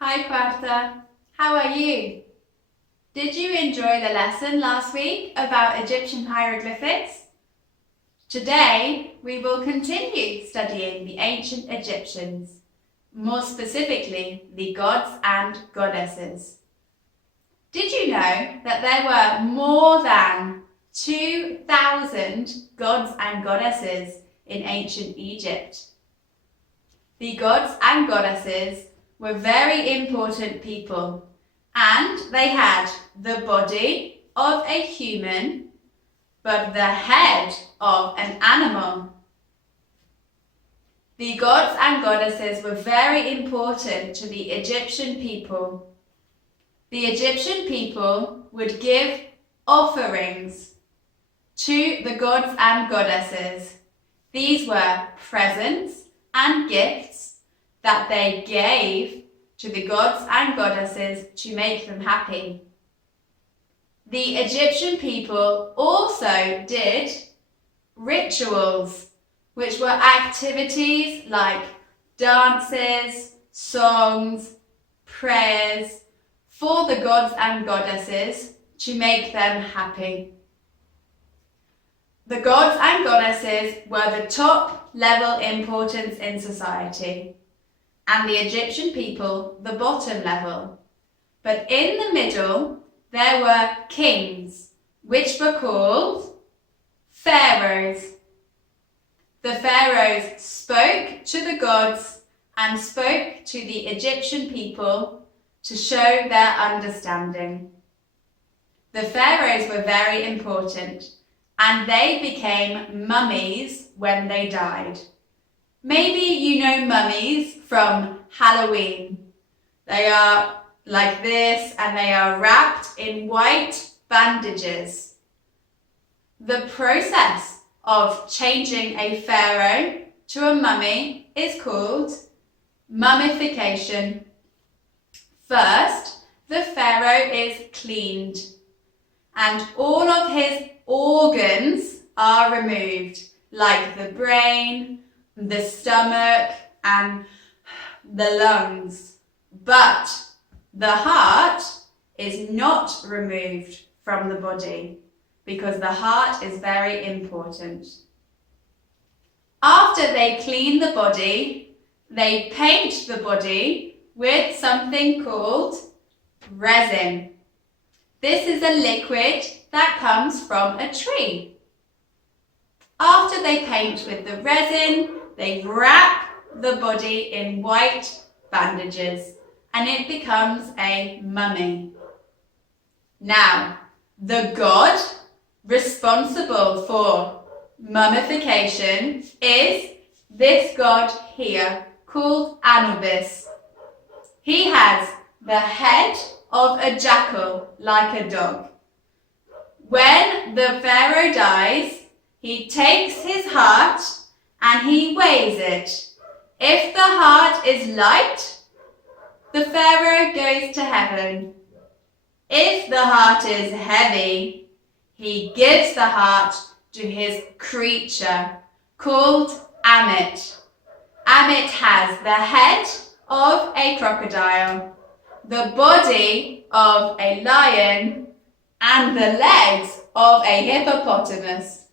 Hi quarte, how are you? Did you enjoy the lesson last week about Egyptian hieroglyphics? Today we will continue studying the ancient Egyptians, more specifically the gods and goddesses. Did you know that there were more than 2,000 gods and goddesses in ancient Egypt? The gods and goddesses were very important people, and they had the body of a human, but the head of an animal. The gods and goddesses were very important to the Egyptian people. The Egyptian people would give offerings to the gods and goddesses. These were presents and gifts that they gave to the gods and goddesses to make them happy. The Egyptian people also did rituals, which were activities like dances, songs, prayers for the gods and goddesses to make them happy. The gods and goddesses were the top level importance in society, and the Egyptian people the bottom level. But in the middle, there were kings, which were called pharaohs. The pharaohs spoke to the gods and spoke to the Egyptian people to show their understanding. The pharaohs were very important, and they became mummies when they died. Maybe you know mummies from Halloween. They are like this and they are wrapped in white bandages. The process of changing a pharaoh to a mummy is called mummification. First, the pharaoh is cleaned and all of his organs are removed, like the brain, the stomach and the lungs. But the heart is not removed from the body because the heart is very important. After they clean the body, they paint the body with something called resin. This is a liquid that comes from a tree. After they paint with the resin, they wrap the body in white bandages and it becomes a mummy. Now, the god responsible for mummification is this god here called Anubis. He has the head of a jackal like a dog. When the pharaoh dies, he takes his heart and he weighs it. If the heart is light, the pharaoh goes to heaven. If the heart is heavy, he gives the heart to his creature called Amit. Amit has the head of a crocodile, the body of a lion, and the legs of a hippopotamus.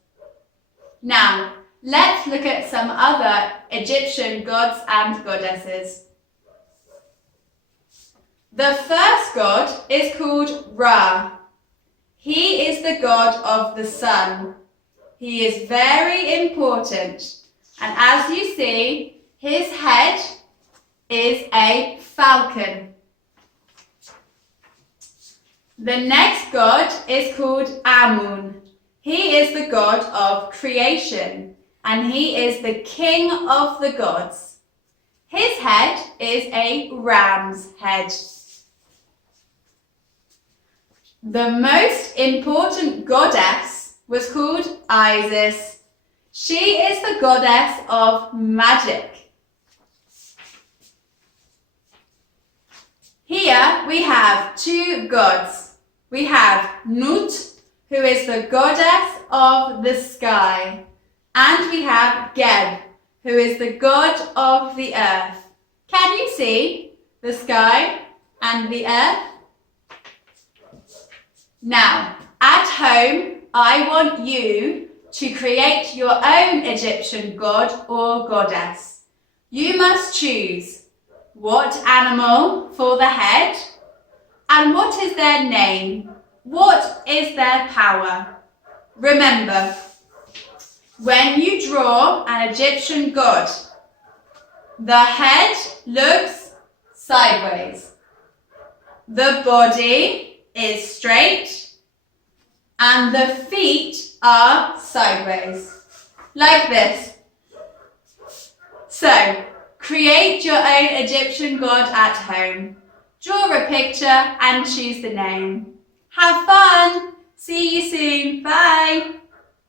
Now, let's look at some other Egyptian gods and goddesses. The first god is called Ra. He is the god of the sun. He is very important. And as you see, his head is a falcon. The next god is called Amun. He is the god of creation, and he is the king of the gods. His head is a ram's head. The most important goddess was called Isis. She is the goddess of magic. Here we have two gods. We have Nut, who is the goddess of the sky, and we have Geb, who is the god of the earth. Can you see? the sky, and the earth. Now, at home, I want you to create your own Egyptian god or goddess. You must choose what animal for the head and what is their name, what is their power. Remember, when you draw an Egyptian god, the head looks sideways, the body is straight, and the feet are sideways, like this. So, create your own Egyptian god at home. Draw a picture and choose the name. Have fun! See you soon. Bye!